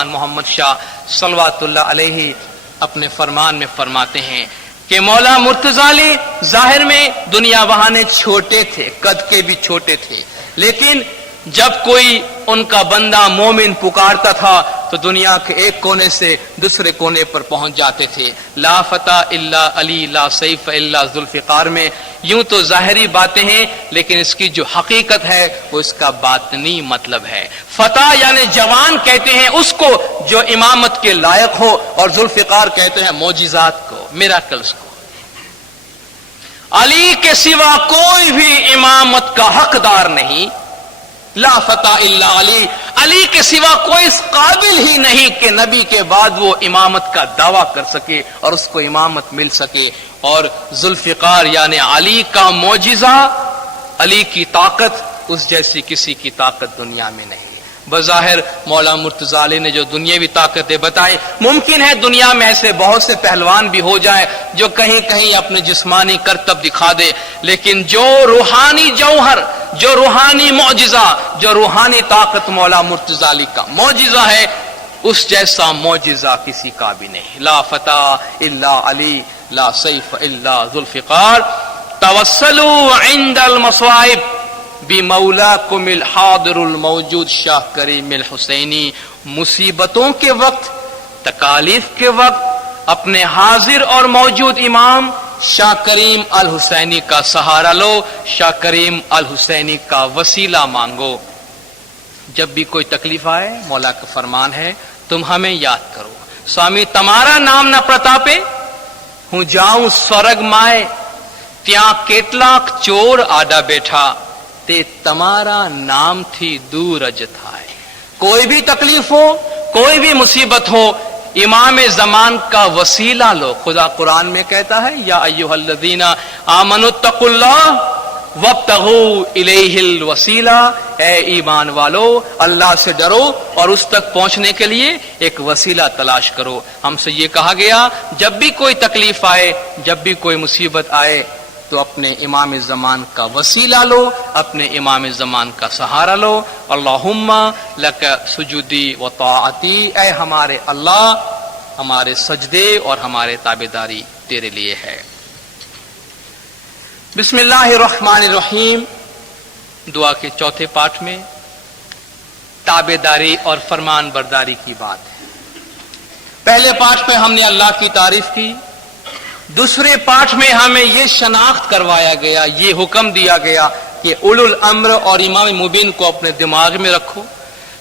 ترجمان محمد شاہ صلوات اللہ علیہ اپنے فرمان میں فرماتے ہیں کہ مولا مرتضی علی ظاہر میں دنیا بہانے چھوٹے تھے، قد کے بھی چھوٹے تھے، لیکن جب کوئی ان کا بندہ مومن پکارتا تھا تو دنیا کے ایک کونے سے دوسرے کونے پر پہنچ جاتے تھے۔ لا فتح الا علی لا سیف الا ذوالفقار میں یوں تو ظاہری باتیں ہیں، لیکن اس کی جو حقیقت ہے وہ اس کا باطنی مطلب ہے۔ فتح یعنی جوان کہتے ہیں اس کو جو امامت کے لائق ہو، اور ذوالفقار کہتے ہیں معجزات کو، میراکلز کو۔ علی کے سوا کوئی بھی امامت کا حقدار نہیں، لا فتح الا علی، علی کے سوا کوئی اس قابل ہی نہیں کہ نبی کے بعد وہ امامت کا دعویٰ کر سکے اور اس کو امامت مل سکے۔ اور ذوالفقار یعنی علی کا معجزہ، علی کی طاقت اس جیسی کسی کی طاقت دنیا میں نہیں۔ بظاہر مولا مرتضی علی نے جو دنیاوی طاقتیں بتائیں، ممکن ہے دنیا میں ایسے بہت سے پہلوان بھی ہو جائیں جو کہیں کہیں اپنے جسمانی کرتب دکھا دے، لیکن جو روحانی جوہر، جو روحانی معجزہ، جو روحانی طاقت مولا مرتضی علی کا معجزہ ہے، اس جیسا معجزہ کسی کا بھی نہیں۔ لا فتح الا علی لا سیف الا ذوالفقار، توسلوا عند المصائب بمولاکم الحاضر الموجود شاہ کریم الحسینی، مصیبتوں کے وقت، تکالیف کے وقت اپنے حاضر اور موجود امام شاہ کریم الحسینی کا سہارا لو، شاہ کریم الحسینی کا وسیلہ مانگو۔ جب بھی کوئی تکلیف آئے مولا کا فرمان ہے تم ہمیں یاد کرو۔ سوامی تمہارا نام نہ پرتاپے ہوں جاؤں سورگ مائے، تیاں کیٹلاک چور آڈا بیٹھا، تے تمہارا نام تھی دور اجتھائے۔ کوئی بھی تکلیف ہو، کوئی بھی مصیبت ہو، امام زمان کا وسیلہ لو۔ خدا قرآن میں کہتا ہے یا ایھا الذین آمنوا اتقوا اللہ وابتغوا الیہ الوسیلہ، اے ایمان والو اللہ سے ڈرو اور اس تک پہنچنے کے لیے ایک وسیلہ تلاش کرو۔ ہم سے یہ کہا گیا جب بھی کوئی تکلیف آئے، جب بھی کوئی مصیبت آئے تو اپنے امام زمان کا وسیلہ لو، اپنے امام زمان کا سہارا لو۔ اللہم لک سجودی و طاعتی، اے ہمارے اللہ ہمارے سجدے اور ہمارے تابعداری تیرے لیے ہے۔ بسم اللہ الرحمن الرحیم، دعا کے چوتھے پارٹ میں تابعداری اور فرمان برداری کی بات ہے۔ پہلے پارٹ میں ہم نے اللہ کی تعریف کی، دوسرے پارٹ میں ہمیں یہ شناخت کروایا گیا، یہ حکم دیا گیا کہ اولو الامر اور امام مبین کو اپنے دماغ میں رکھو۔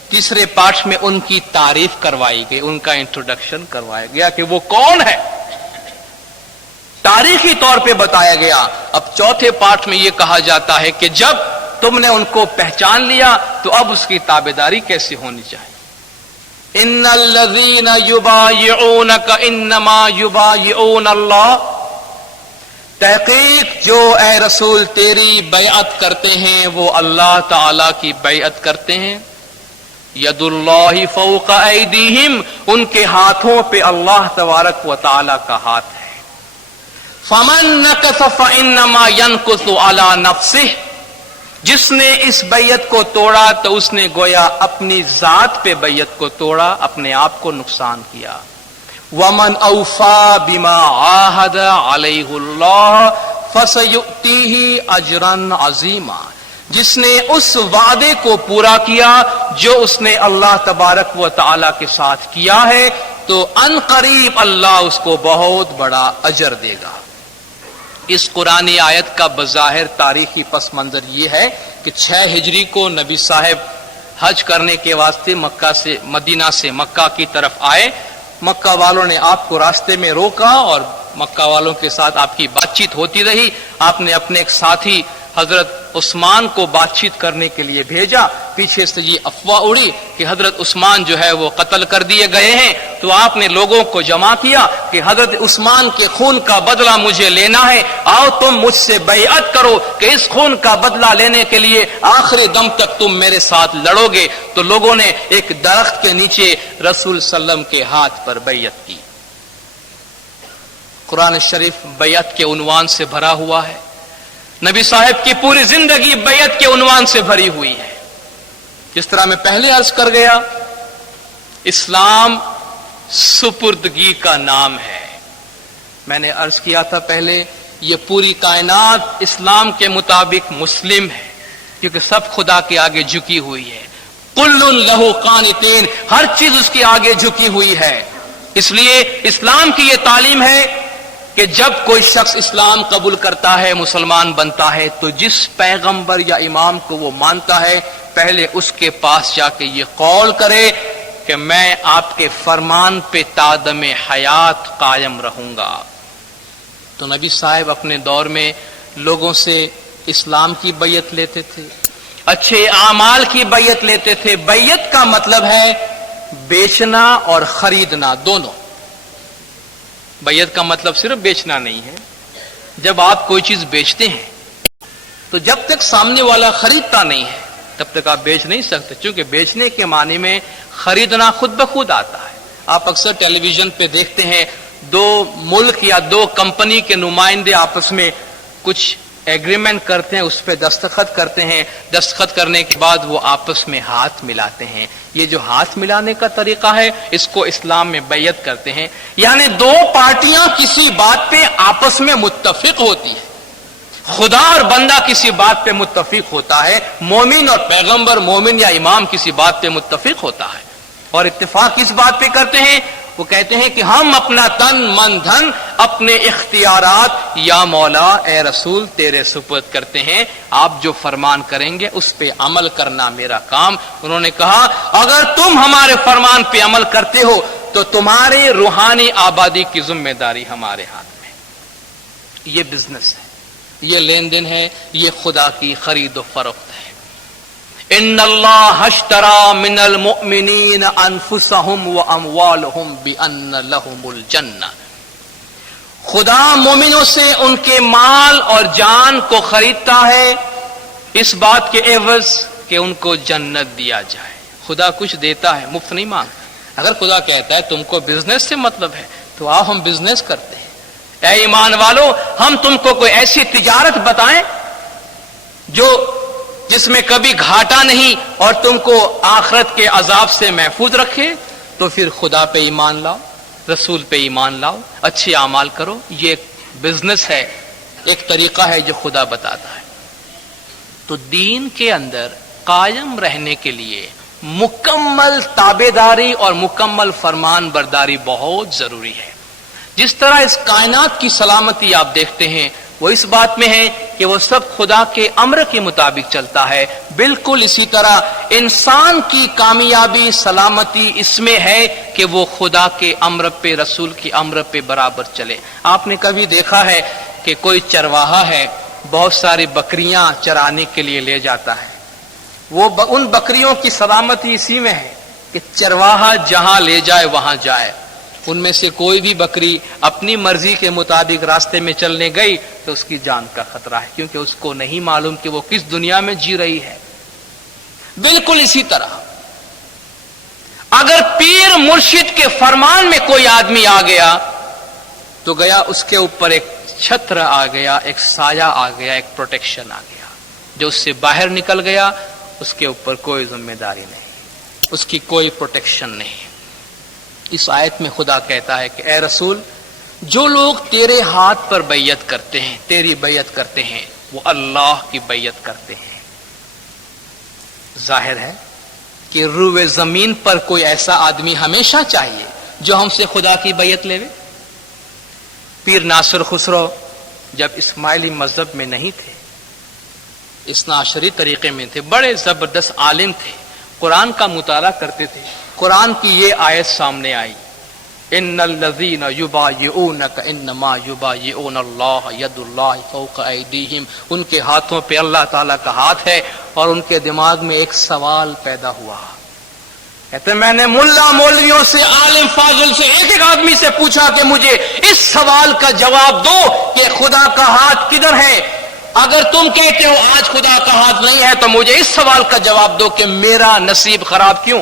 تیسرے پارٹ میں ان کی تعریف کروائی گئی، ان کا انٹروڈکشن کروایا گیا کہ وہ کون ہے، تاریخی طور پہ بتایا گیا۔ اب چوتھے پارٹ میں یہ کہا جاتا ہے کہ جب تم نے ان کو پہچان لیا تو اب اس کی تابعداری کیسے ہونی چاہیے۔ ان الذین یبایعونک انما یبایعون اللہ، تحقیق جو اے رسول تیری بیعت کرتے ہیں وہ اللہ تعالی کی بیعت کرتے ہیں۔ ید اللہ فوق ایدیہم، ان کے ہاتھوں پہ اللہ تبارک و تعالی کا ہاتھ ہے۔ فمن نکث فانما ینکث علی نفسہ، جس نے اس بیعت کو توڑا تو اس نے گویا اپنی ذات پہ بیعت کو توڑا، اپنے آپ کو نقصان کیا۔ ومن اوفا بما عاہد علیہ اللہ فسیؤتیہ اجرا عظیما، جس نے اس وعدے کو پورا کیا جو اس نے اللہ تبارک و تعالی کے ساتھ کیا ہے تو ان قریب اللہ اس کو بہت بڑا اجر دے گا۔ اس قرآنی آیت کا بظاہر تاریخی پس منظر یہ ہے کہ 6 ہجری کو نبی صاحب حج کرنے کے واسطے مکہ سے مدینہ سے مکہ کی طرف آئے۔ مکہ والوں نے آپ کو راستے میں روکا اور مکہ والوں کے ساتھ آپ کی بات چیت ہوتی رہی۔ آپ نے اپنے ایک ساتھی حضرت عثمان کو بات چیت کرنے کے لیے بھیجا۔ پیچھے سے یہ افواہ اڑی کہ حضرت عثمان جو ہے وہ قتل کر دیے گئے ہیں، تو آپ نے لوگوں کو جمع کیا کہ حضرت عثمان کے خون کا بدلہ مجھے لینا ہے، آؤ تم مجھ سے بیعت کرو کہ اس خون کا بدلہ لینے کے لیے آخری دم تک تم میرے ساتھ لڑو گے۔ تو لوگوں نے ایک درخت کے نیچے رسول صلی اللہ علیہ وسلم کے ہاتھ پر بیعت کی۔ قرآن شریف بیعت کے عنوان سے بھرا ہوا ہے، نبی صاحب کی پوری زندگی بیعت کے عنوان سے بھری ہوئی ہے۔ جس طرح میں پہلے عرض کر گیا اسلام سپردگی کا نام ہے. میں نے عرض کیا تھا پہلے، یہ پوری کائنات اسلام کے مطابق مسلم ہے، کیونکہ سب خدا کے آگے جھکی ہوئی ہے. کل لہو قانتین، ہر چیز اس کے آگے جھکی ہوئی ہے. اس لیے اسلام کی یہ تعلیم ہے کہ جب کوئی شخص اسلام قبول کرتا ہے، مسلمان بنتا ہے، تو جس پیغمبر یا امام کو وہ مانتا ہے، پہلے اس کے پاس جا کے یہ قول کرے کہ میں آپ کے فرمان پہ تادم حیات قائم رہوں گا. تو نبی صاحب اپنے دور میں لوگوں سے اسلام کی بیعت لیتے تھے، اچھے اعمال کی بیعت لیتے تھے. بیعت کا مطلب ہے بیچنا اور خریدنا دونوں. بیعت کا مطلب صرف بیچنا نہیں ہے. جب آپ کوئی چیز بیچتے ہیں تو جب تک سامنے والا خریدتا نہیں ہے تب تک آپ بیچ نہیں سکتے، چونکہ بیچنے کے معنی میں خریدنا خود بخود آتا ہے. آپ اکثر ٹیلی ویژن پہ دیکھتے ہیں دو ملک یا دو کمپنی کے نمائندے آپس میں کچھ ایگریمنٹ کرتے ہیں، اس پہ دستخط کرتے ہیں، دستخط کرنے کے بعد وہ آپس میں ہاتھ ملاتے ہیں. یہ جو ہاتھ ملانے کا طریقہ ہے اس کو اسلام میں بیعت کرتے ہیں. یعنی دو پارٹیاں کسی بات پہ آپس میں متفق ہوتی ہیں. خدا اور بندہ کسی بات پہ متفق ہوتا ہے، مومن اور پیغمبر، مومن یا امام کسی بات پہ متفق ہوتا ہے. اور اتفاق کس بات پہ کرتے ہیں؟ وہ کہتے ہیں کہ ہم اپنا تن من دھن اپنے اختیارات یا مولا اے رسول تیرے سپرد کرتے ہیں، آپ جو فرمان کریں گے اس پہ عمل کرنا میرا کام. انہوں نے کہا اگر تم ہمارے فرمان پہ عمل کرتے ہو تو تمہاری روحانی آبادی کی ذمہ داری ہمارے ہاتھ میں. یہ بزنس ہے، یہ لین دین ہے، یہ خدا کی خرید و فروخت ہے. ان اللہ اشترى من المؤمنین انفسهم واموالهم بان لهم الجنہ. خدا مومنوں سے ان کے مال اور جان کو خریدتا ہے اس بات کے عوض کہ ان کو جنت دیا جائے. خدا کچھ دیتا ہے، مفت نہیں مانگتا. اگر خدا کہتا ہے تم کو بزنس سے مطلب ہے تو آؤ ہم بزنس کرتے ہیں. اے ایمان والو، ہم تم کو کوئی ایسی تجارت بتائیں جس میں کبھی گھاٹا نہیں اور تم کو آخرت کے عذاب سے محفوظ رکھے. تو پھر خدا پہ ایمان لاؤ، رسول پہ ایمان لاؤ، اچھے اعمال کرو. یہ ایک بزنس ہے، ایک طریقہ ہے جو خدا بتاتا ہے. تو دین کے اندر قائم رہنے کے لیے مکمل تابعداری اور مکمل فرمان برداری بہت ضروری ہے. جس طرح اس کائنات کی سلامتی آپ دیکھتے ہیں وہ اس بات میں ہے کہ وہ سب خدا کے امر کے مطابق چلتا ہے. بالکل اسی طرح انسان کی کامیابی سلامتی اس میں ہے کہ وہ خدا کے امر پہ، رسول کے امر پہ برابر چلے. آپ نے کبھی دیکھا ہے کہ کوئی چرواہا ہے، بہت ساری بکریاں چرانے کے لیے لے جاتا ہے. وہ ان بکریوں کی سلامتی اسی میں ہے کہ چرواہا جہاں لے جائے وہاں جائے. ان میں سے کوئی بھی بکری اپنی مرضی کے مطابق راستے میں چلنے گئی تو اس کی جان کا خطرہ ہے، کیونکہ اس کو نہیں معلوم کہ وہ کس دنیا میں جی رہی ہے. بالکل اسی طرح اگر پیر مرشد کے فرمان میں کوئی آدمی آ گیا تو گیا اس کے اوپر ایک چھتر آ گیا، ایک سایہ آ گیا، ایک پروٹیکشن آ گیا. جو اس سے باہر نکل گیا اس کے اوپر کوئی ذمہ داری نہیں، اس کی کوئی پروٹیکشن نہیں. اس آیت میں خدا کہتا ہے کہ اے رسول، جو لوگ تیرے ہاتھ پر بیعت کرتے ہیں، تیری بیعت کرتے ہیں، وہ اللہ کی بیعت کرتے ہیں. ظاہر ہے کہ روئے زمین پر کوئی ایسا آدمی ہمیشہ چاہیے جو ہم سے خدا کی بیعت لے. پیر ناصر خسرو جب اسماعیلی مذہب میں نہیں تھے، اثنا عشری طریقے میں تھے، بڑے زبردست عالم تھے، قرآن کا مطالعہ کرتے تھے. قرآن کی یہ آیت سامنے آئی، ان الذین یبایعونک انما یبایعون اللہ ید اللہ فوق ایدیہم. ان کے ہاتھوں پہ اللہ تعالیٰ کا ہاتھ ہے. اور ان کے دماغ میں ایک سوال پیدا ہوا. کہتے میں نے ملا مولویوں سے، عالم فاضل سے، ایک ایک آدمی سے پوچھا کہ مجھے اس سوال کا جواب دو کہ خدا کا ہاتھ کدھر ہے. اگر تم کہتے ہو آج خدا کا ہاتھ نہیں ہے تو مجھے اس سوال کا جواب دو کہ میرا نصیب خراب کیوں،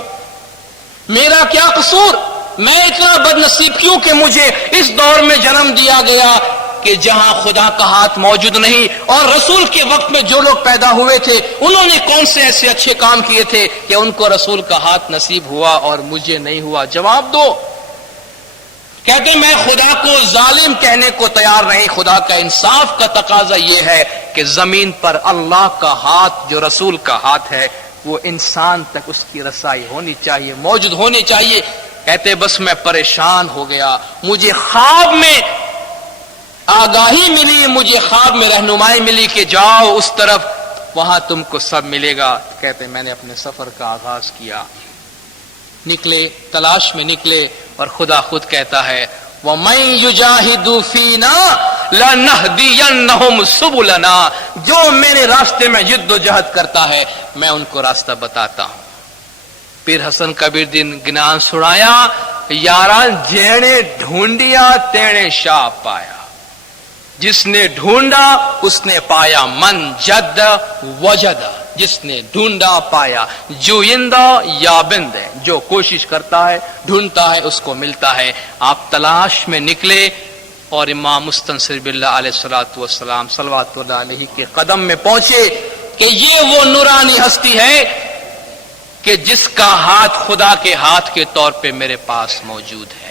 میرا کیا قصور، میں اتنا بد نصیب کیوں کہ مجھے اس دور میں جنم دیا گیا کہ جہاں خدا کا ہاتھ موجود نہیں اور رسول کے وقت میں جو لوگ پیدا ہوئے تھے انہوں نے کون سے ایسے اچھے کام کیے تھے کہ ان کو رسول کا ہاتھ نصیب ہوا اور مجھے نہیں ہوا؟ جواب دو۔ کہتے میں خدا کو ظالم کہنے کو تیار نہیں، خدا کا انصاف کا تقاضا یہ ہے کہ زمین پر اللہ کا ہاتھ جو رسول کا ہاتھ ہے وہ انسان تک اس کی رسائی ہونی چاہیے، موجود ہونی چاہیے۔ کہتے بس میں پریشان ہو گیا، مجھے خواب میں آگاہی ملی، مجھے خواب میں رہنمائی ملی کہ جاؤ اس طرف، وہاں تم کو سب ملے گا۔ کہتے میں نے اپنے سفر کا آغاز کیا، نکلے، تلاش میں نکلے، اور خدا خود کہتا ہے وَمَن يُجَاهِدُ فِينَا لَنَهْدِيَنَّهُمْ سُبُلَنَا، جو میرے راستے میں جد و جہد کرتا ہے میں ان کو راستہ بتاتا ہوں۔ پھر حسن کبیر دن گنان سڑایا، یاران جینے ڈھونڈیا تینے شاہ پایا، جس نے ڈھونڈا اس نے پایا، من جد وجد، جس نے ڈھونڈا پایا، جوئندہ یابند ہے، جو کوشش کرتا ہے ڈھونڈتا ہے اس کو ملتا ہے۔ آپ تلاش میں نکلے اور امام مستنصر باللہ علیہ الصلوۃ والسلام صلوات اللہ علیہ کے قدم میں پہنچے کہ یہ وہ نورانی ہستی ہے کہ جس کا ہاتھ خدا کے ہاتھ کے طور پہ میرے پاس موجود ہے۔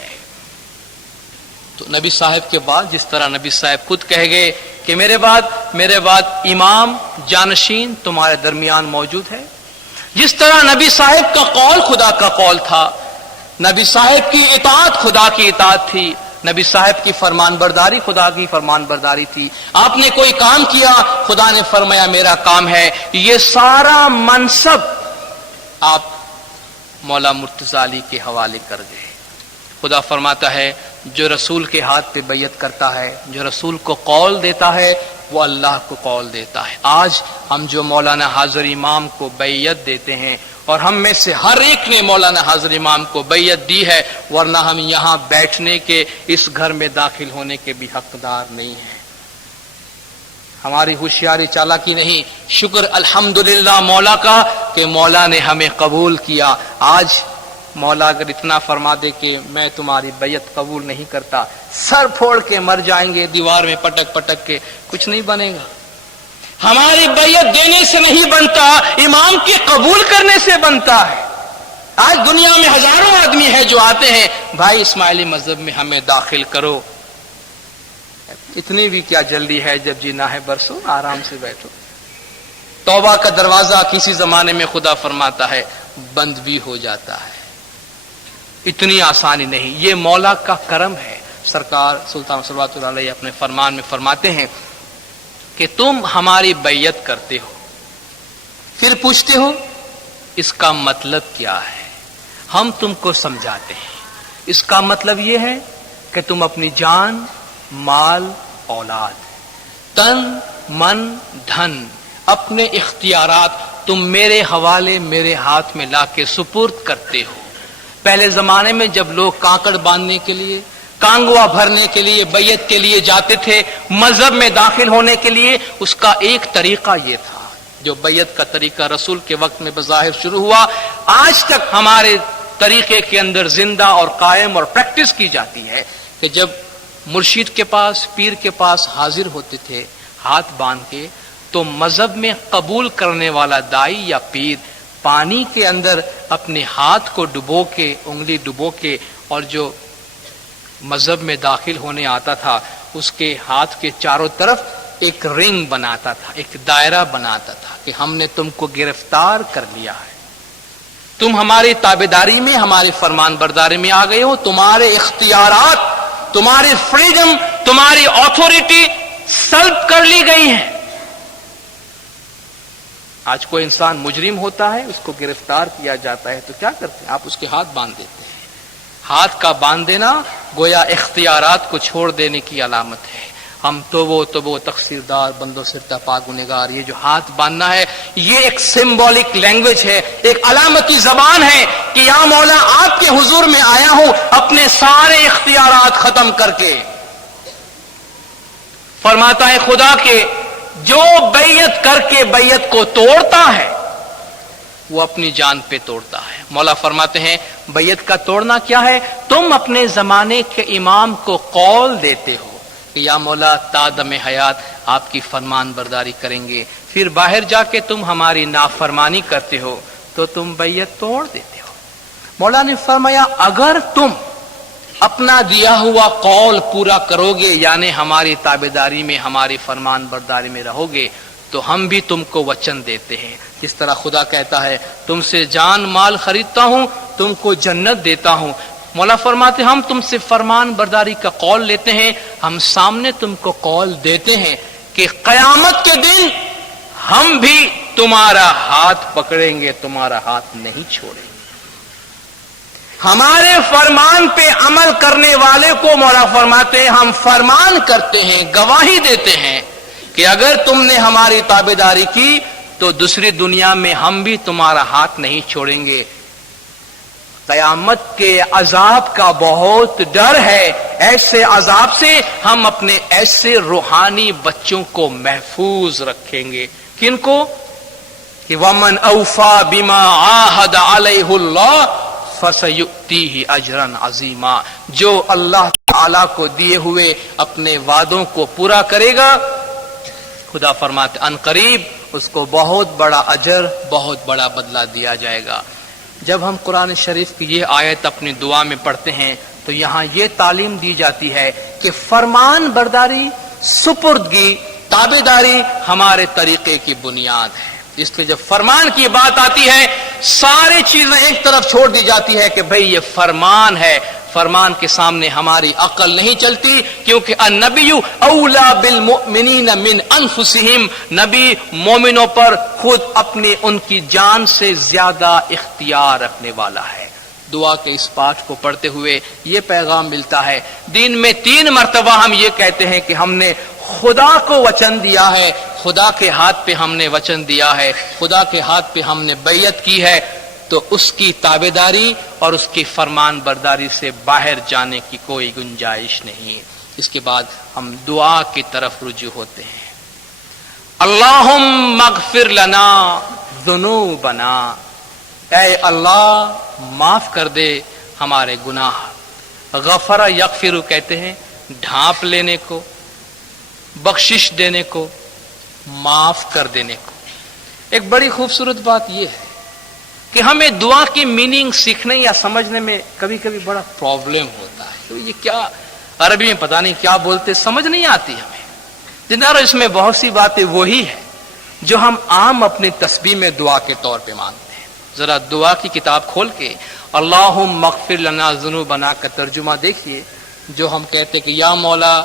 تو نبی صاحب کے بعد جس طرح نبی صاحب خود کہہ گئے کہ میرے بعد امام جانشین تمہارے درمیان موجود ہے، جس طرح نبی صاحب کا قول خدا کا قول تھا، نبی صاحب کی اطاعت خدا کی اطاعت تھی، نبی صاحب کی فرمان برداری خدا کی فرمان برداری تھی، آپ نے کوئی کام کیا خدا نے فرمایا میرا کام ہے، یہ سارا منصب آپ مولا مرتضی علی کے حوالے کر گئے۔ خدا فرماتا ہے جو رسول کے ہاتھ پہ بیعت کرتا ہے، جو رسول کو قول دیتا ہے وہ اللہ کو قول دیتا ہے۔ آج ہم جو مولانا حاضر امام کو بیعت دیتے ہیں، اور ہم میں سے ہر ایک نے مولانا حاضر امام کو بیعت دی ہے، ورنہ ہم یہاں بیٹھنے کے، اس گھر میں داخل ہونے کے بھی حقدار نہیں ہیں۔ ہماری ہوشیاری چالاکی نہیں، شکر الحمدللہ مولا کا کہ مولا نے ہمیں قبول کیا۔ آج مولا اگر اتنا فرما دے کہ میں تمہاری بیعت قبول نہیں کرتا، سر پھوڑ کے مر جائیں گے دیوار میں پٹک پٹک کے، کچھ نہیں بنے گا۔ ہماری بیعت دینے سے نہیں بنتا، امام کے قبول کرنے سے بنتا ہے۔ آج دنیا میں ہزاروں آدمی ہیں جو آتے ہیں بھائی اسماعیلی مذہب میں ہمیں داخل کرو، اتنی بھی کیا جلدی ہے، جب جینا ہے برسو، آرام سے بیٹھو۔ توبہ کا دروازہ کسی زمانے میں خدا فرماتا ہے بند بھی ہو جاتا ہے، اتنی آسانی نہیں، یہ مولا کا کرم ہے۔ سرکار سلطان صلوات اللہ علیہ اپنے فرمان میں فرماتے ہیں کہ تم ہماری بیعت کرتے ہو، پھر پوچھتے ہو اس کا مطلب کیا ہے، ہم تم کو سمجھاتے ہیں۔ اس کا مطلب یہ ہے کہ تم اپنی جان، مال، اولاد، تن، من، دھن، اپنے اختیارات تم میرے حوالے، میرے ہاتھ میں لا کے سپرد کرتے ہو۔ پہلے زمانے میں جب لوگ کانکڑ باندھنے کے لیے، کانگوا بھرنے کے لیے، بیعت کے لیے جاتے تھے، مذہب میں داخل ہونے کے لیے، اس کا ایک طریقہ یہ تھا، جو بیعت کا طریقہ رسول کے وقت میں بظاہر شروع ہوا، آج تک ہمارے طریقے کے اندر زندہ اور قائم اور پریکٹس کی جاتی ہے کہ جب مرشد کے پاس، پیر کے پاس حاضر ہوتے تھے ہاتھ باندھ کے، تو مذہب میں قبول کرنے والا دائی یا پیر پانی کے اندر اپنے ہاتھ کو ڈبو کے، انگلی ڈبو کے، اور جو مذہب میں داخل ہونے آتا تھا اس کے ہاتھ کے چاروں طرف ایک رنگ بناتا تھا، ایک دائرہ بناتا تھا کہ ہم نے تم کو گرفتار کر لیا ہے، تم ہماری تابعداری میں، ہماری فرمان برداری میں آ گئے ہو، تمہارے اختیارات، تمہاری فریڈم، تمہاری آتھورٹی سلب کر لی گئی ہے۔ آج کوئی انسان مجرم ہوتا ہے، اس کو گرفتار کیا جاتا ہے تو کیا کرتے ہیں؟ آپ اس کے ہاتھ باندھ دیتے ہیں۔ ہاتھ کا باندھ دینا گویا اختیارات کو چھوڑ دینے کی علامت ہے۔ ہم تو وہ تقصیردار بندو سرتا پاگنگار، یہ جو ہاتھ باندھنا ہے یہ ایک سمبولک لینگویج ہے، ایک علامتی زبان ہے کہ یا مولا آپ کے حضور میں آیا ہوں اپنے سارے اختیارات ختم کر کے۔ فرماتا ہے خدا کے جو بیعت کر کے بیعت کو توڑتا ہے وہ اپنی جان پہ توڑتا ہے۔ مولا فرماتے ہیں بیعت کا توڑنا کیا ہے؟ تم اپنے زمانے کے امام کو قول دیتے ہو، کہ یا مولا تادم حیات آپ کی فرمان برداری کریں گے، پھر باہر جا کے تم ہماری نافرمانی کرتے ہو تو تم بیعت توڑ دیتے ہو۔ مولا نے فرمایا اگر تم اپنا دیا ہوا قول پورا کرو گے، یعنی ہماری تابعداری میں، ہماری فرمان برداری میں رہو گے، تو ہم بھی تم کو وچن دیتے ہیں۔ جس طرح خدا کہتا ہے تم سے جان مال خریدتا ہوں، تم کو جنت دیتا ہوں، مولا فرماتے ہم تم سے فرمان برداری کا قول لیتے ہیں، ہم سامنے تم کو قول دیتے ہیں کہ قیامت کے دن ہم بھی تمہارا ہاتھ پکڑیں گے، تمہارا ہاتھ نہیں چھوڑیں گے۔ ہمارے فرمان پہ عمل کرنے والے کو مولا فرماتے ہیں ہم فرمان کرتے ہیں، گواہی دیتے ہیں کہ اگر تم نے ہماری تابعداری کی تو دوسری دنیا میں ہم بھی تمہارا ہاتھ نہیں چھوڑیں گے۔ قیامت کے عذاب کا بہت ڈر ہے، ایسے عذاب سے ہم اپنے ایسے روحانی بچوں کو محفوظ رکھیں گے۔ کن کو؟ کہ وَمَنْ أَوْفَى بِمَا عَاهَدَ عَلَيْهُ اللَّهُ فَسَيُؤْتِيهِ أَجْرًا عَظِيمًا، جو اللہ تعالیٰ کو دیے ہوئے اپنے وعدوں کو پورا کرے گا، خدا فرماتے ان قریب اس کو بہت بڑا اجر، بہت بڑا بدلہ دیا جائے گا۔ جب ہم قرآن شریف کی یہ آیت اپنی دعا میں پڑھتے ہیں تو یہاں یہ تعلیم دی جاتی ہے کہ فرمان برداری، سپردگی، تابعداری ہمارے طریقے کی بنیاد ہے۔ اس لیے جب فرمان کی بات آتی ہے ساری چیزیں ایک طرف چھوڑ دی جاتی ہے کہ بھئی یہ فرمان ہے، فرمان کے سامنے ہماری عقل نہیں چلتی، کیونکہ النبی اولا بالمؤمنین من انفسہم، نبی مومنوں پر خود اپنی ان کی جان سے زیادہ اختیار رکھنے والا ہے۔ دعا کے اس پاٹ کو پڑھتے ہوئے یہ پیغام ملتا ہے، دین میں 3 مرتبہ ہم یہ کہتے ہیں کہ ہم نے خدا کو وچن دیا ہے، خدا کے ہاتھ پہ ہم نے وچن دیا ہے، خدا کے ہاتھ پہ ہم نے بیعت کی ہے، تو اس کی تابعداری اور اس کی فرمان برداری سے باہر جانے کی کوئی گنجائش نہیں۔ اس کے بعد ہم دعا کی طرف رجوع ہوتے ہیں۔ اللہم اغفر لنا ذنوبنا، اے اللہ معاف کر دے ہمارے گناہ۔ غفر یغفر کہتے ہیں ڈھانپ لینے کو، بخشش دینے کو، معاف کر دینے کو۔ ایک بڑی خوبصورت بات یہ ہے کہ ہمیں دعا کی میننگ سیکھنے یا سمجھنے میں کبھی کبھی بڑا پرابلم ہوتا ہے، تو یہ کیا عربی میں پتہ نہیں کیا بولتے، سمجھ نہیں آتی ہمیں۔ جناب اس میں بہت سی باتیں وہی ہے جو ہم عام اپنی تسبیح میں دعا کے طور پہ مانتے ہیں۔ ذرا دعا کی کتاب کھول کے اللہم اغفر لنا ذنوبنا کا ترجمہ دیکھیے، جو ہم کہتے کہ یا مولا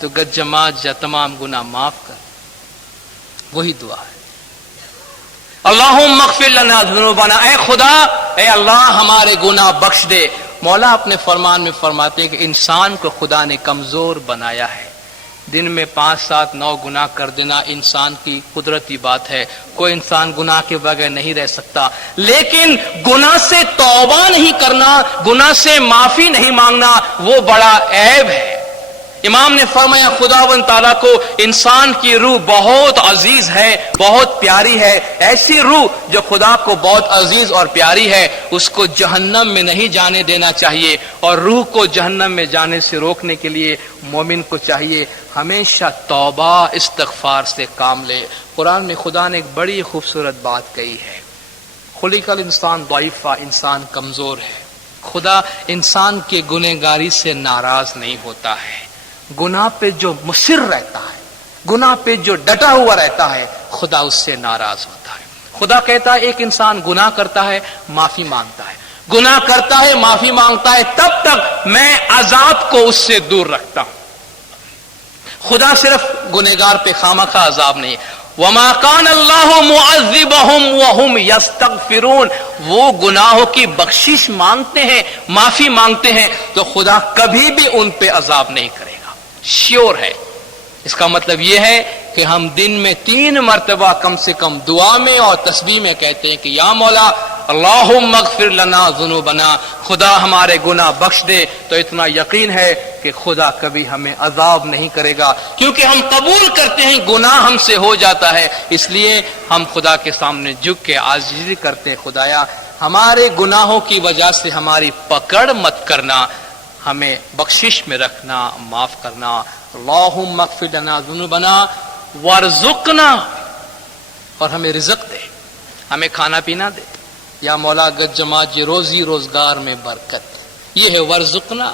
تو گد جماعت جا تمام گناہ معاف کر، وہی دعا ہے۔ اللہم اغفر لنا ذنوبنا، اے خدا، اے اللہ ہمارے گناہ بخش دے۔ مولا اپنے فرمان میں فرماتے کہ انسان کو خدا نے کمزور بنایا ہے، دن میں 5 7 9 گناہ کر دینا انسان کی قدرتی بات ہے، کوئی انسان گناہ کے بغیر نہیں رہ سکتا، لیکن گناہ سے توبہ نہیں کرنا، گناہ سے معافی نہیں مانگنا، وہ بڑا عیب ہے۔ امام نے فرمایا خداوند تعالیٰ کو انسان کی روح بہت عزیز ہے، بہت پیاری ہے، ایسی روح جو خدا کو بہت عزیز اور پیاری ہے اس کو جہنم میں نہیں جانے دینا چاہیے، اور روح کو جہنم میں جانے سے روکنے کے لیے مومن کو چاہیے ہمیشہ توبہ استغفار سے کام لے۔ قرآن میں خدا نے ایک بڑی خوبصورت بات کہی ہے، خلق الانسان ضعیفا، انسان کمزور ہے، خدا انسان کے گنہگاری سے ناراض نہیں ہوتا ہے، گناہ پہ جو مصر رہتا ہے، گناہ پہ جو ڈٹا ہوا رہتا ہے، خدا اس سے ناراض ہوتا ہے۔ خدا کہتا ہے ایک انسان گناہ کرتا ہے، معافی مانگتا ہے، گناہ کرتا ہے، معافی مانگتا ہے، تب تک میں عذاب کو اس سے دور رکھتا ہوں۔ خدا صرف گنہگار پہ خامخواہ عذاب نہیں، وما کان اللہ معذبہم وہم یستغفرون، وہ گناہوں کی بخشش مانگتے ہیں، معافی مانگتے ہیں تو خدا کبھی بھی ان پہ عذاب نہیں کرے گا، شیور ہے۔ اس کا مطلب یہ ہے کہ ہم دن میں 3 مرتبہ کم سے کم دعا میں اور تسبیح میں کہتے ہیں کہ یا مولا اللہم اغفر لنا ذنوبنا، خدا ہمارے گناہ بخش دے، تو اتنا یقین ہے کہ خدا کبھی ہمیں عذاب نہیں کرے گا، کیونکہ ہم قبول کرتے ہیں گناہ ہم سے ہو جاتا ہے، اس لیے ہم خدا کے سامنے جھک کے عاجزی کرتے ہیں، خدایا ہمارے گناہوں کی وجہ سے ہماری پکڑ مت کرنا، ہمیں بخشش میں رکھنا، معاف کرنا. اللہم اغفر لنا ذنوبنا وارزقنا، اور ہمیں رزق دے، ہمیں کھانا پینا دے. یا مولا گج جماعت جی روزی روزگار میں برکت، یہ ہے ورزقنا.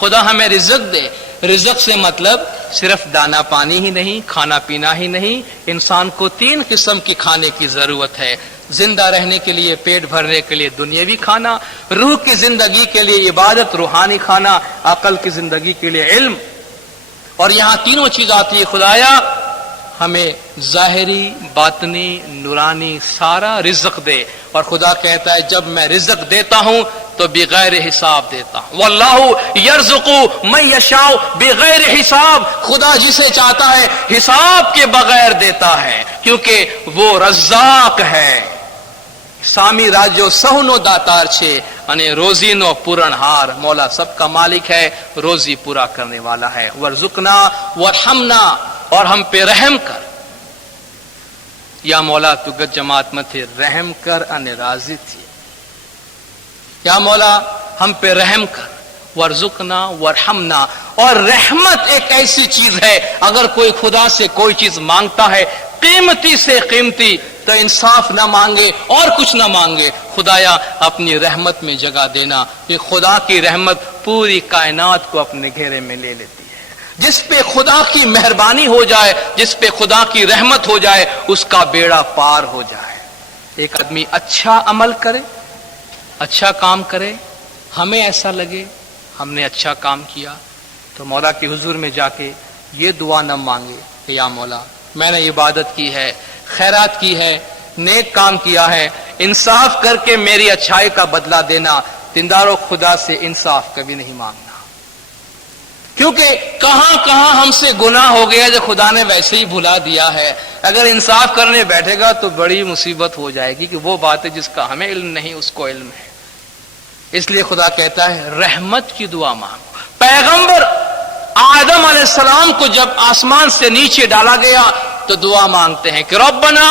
خدا ہمیں رزق دے. رزق سے مطلب صرف دانا پانی ہی نہیں، کھانا پینا ہی نہیں. انسان کو 3 قسم کی کھانے کی ضرورت ہے. زندہ رہنے کے لیے، پیٹ بھرنے کے لیے دنیاوی کھانا، روح کی زندگی کے لیے عبادت روحانی کھانا، عقل کی زندگی کے لیے علم. اور یہاں تینوں چیز آتی ہے. خدایا ہمیں ظاہری، باطنی، نورانی سارا رزق دے. اور خدا کہتا ہے جب میں رزق دیتا ہوں تو بغیر حساب دیتا ہوں. واللہ یرزق من یشاء بغیر حساب. خدا جسے چاہتا ہے حساب کے بغیر دیتا ہے، کیونکہ وہ رزاق ہے. سامی راجو سہنو داتار چھے انہیں روزی نو پورنہار. مولا سب کا مالک ہے، روزی پورا کرنے والا ہے. ورزقنا ورحمنا، اور ہم پہ رحم کر. یا مولا تو گج جماعت میں تھے رحم کر ان راضی تھی. یا مولا ہم پہ رحم کر. ورزقنا ورحمنا. اور رحمت ایک ایسی چیز ہے، اگر کوئی خدا سے کوئی چیز مانگتا ہے قیمتی سے قیمتی تو انصاف نہ مانگے اور کچھ نہ مانگے. خدایا اپنی رحمت میں جگہ دینا. یہ خدا کی رحمت پوری کائنات کو اپنے گھیرے میں لے لیتی ہے. جس پہ خدا کی مہربانی ہو جائے، جس پہ خدا کی رحمت ہو جائے، اس کا بیڑا پار ہو جائے. ایک آدمی اچھا عمل کرے، اچھا کام کرے، ہمیں ایسا لگے ہم نے اچھا کام کیا، تو مولا کے حضور میں جا کے یہ دعا نہ مانگے کہ یا مولا میں نے عبادت کی ہے، خیرات کی ہے، نیک کام کیا ہے، انصاف کر کے میری اچھائی کا بدلہ دینا. دینداروں خدا سے انصاف کبھی نہیں مانگنا، کیونکہ کہاں کہاں ہم سے گناہ ہو گیا جو خدا نے ویسے ہی بھلا دیا ہے. اگر انصاف کرنے بیٹھے گا تو بڑی مصیبت ہو جائے گی کہ وہ بات ہے جس کا ہمیں علم نہیں اس کو علم ہے. اس لیے خدا کہتا ہے رحمت کی دعا مانگ. پیغمبر آدم علیہ السلام کو جب آسمان سے نیچے ڈالا گیا تو دعا مانگتے ہیں کہ ربنا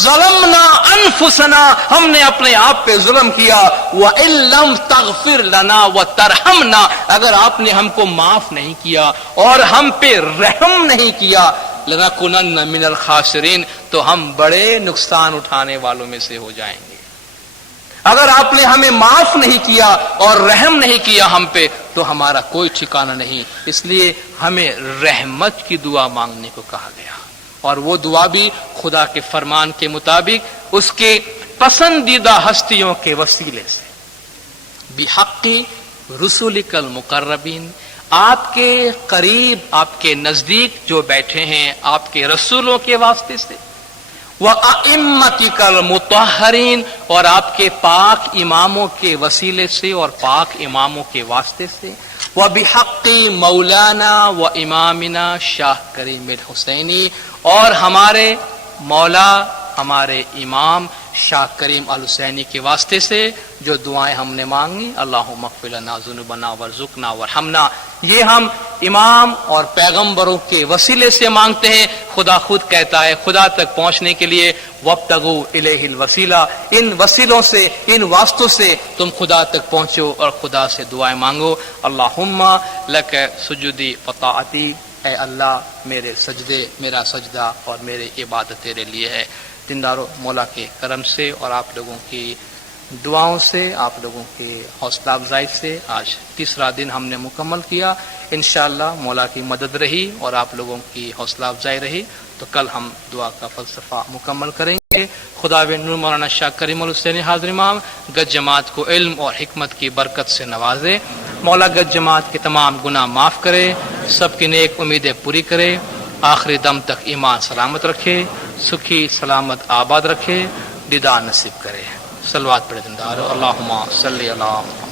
ظلمنا انفسنا، ہم نے اپنے آپ پہ ظلم کیا. وَإِن لَّمْ تَغْفِرْ لَنَا وَتَرْحَمْنَا، اگر آپ نے ہم کو معاف نہیں کیا اور ہم پہ رحم نہیں کیا، لَنَكُونَنَّ مِنَ الْخَاسِرِينَ، تو ہم بڑے نقصان اٹھانے والوں میں سے ہو جائیں گے. اگر آپ نے ہمیں معاف نہیں کیا اور رحم نہیں کیا ہم پہ تو ہمارا کوئی ٹھکانہ نہیں. اس لیے ہمیں رحمت کی دعا مانگنے کو کہا گیا. اور وہ دعا بھی خدا کے فرمان کے مطابق اس کے پسندیدہ ہستیوں کے وسیلے سے. بحق رسولک المقربین، آپ کے قریب، آپ کے نزدیک جو بیٹھے ہیں آپ کے رسولوں کے واسطے سے. وَأَئِمَّتِكَ الْمُطَهَّرِينَ، اور آپ کے پاک اماموں کے وسیلے سے اور پاک اماموں کے واسطے سے. وَبِحَقِّ مَوْلَانَا وَإِمَامِنَا شاہ کریم الحسینی، اور ہمارے مولا ہمارے امام شاہ کریم الحسینی کے واسطے سے جو دعائیں ہم نے مانگی، اللہم اغفر لنا ذنوبنا وارزقنا وارحمنا، یہ ہم امام اور پیغمبروں کے وسیلے سے مانگتے ہیں. خدا خود کہتا ہے خدا تک پہنچنے کے لیے وابتغوا الیہ الوسیلہ، ان وسیلوں سے، ان واسطوں سے تم خدا تک پہنچو اور خدا سے دعائیں مانگو. اللہم لک سجودی وطاعتی، اے اللہ میرے سجدے، میرا سجدہ اور میرے عبادت تیرے لیے ہے. دینداروں مولا کے کرم سے اور آپ لوگوں کی دعاؤں سے، آپ لوگوں کے حوصلہ افزائی سے آج تیسرا دن ہم نے مکمل کیا. انشاءاللہ مولا کی مدد رہی اور آپ لوگوں کی حوصلہ افزائی رہی تو کل ہم دعا کا فلسفہ مکمل کریں گے. خدا نور مولانا شاہ کریم الحسینی حاضر امام گج جماعت کو علم اور حکمت کی برکت سے نوازے. مولا گج جماعت کے تمام گناہ معاف کرے، سب کی نیک امیدیں پوری کرے، آخری دم تک ایمان سلامت رکھے، سکھی سلامت آباد رکھے، دیدار نصیب کرے. صلوات پڑھے دیندارو. اللہم صلی علی محمد.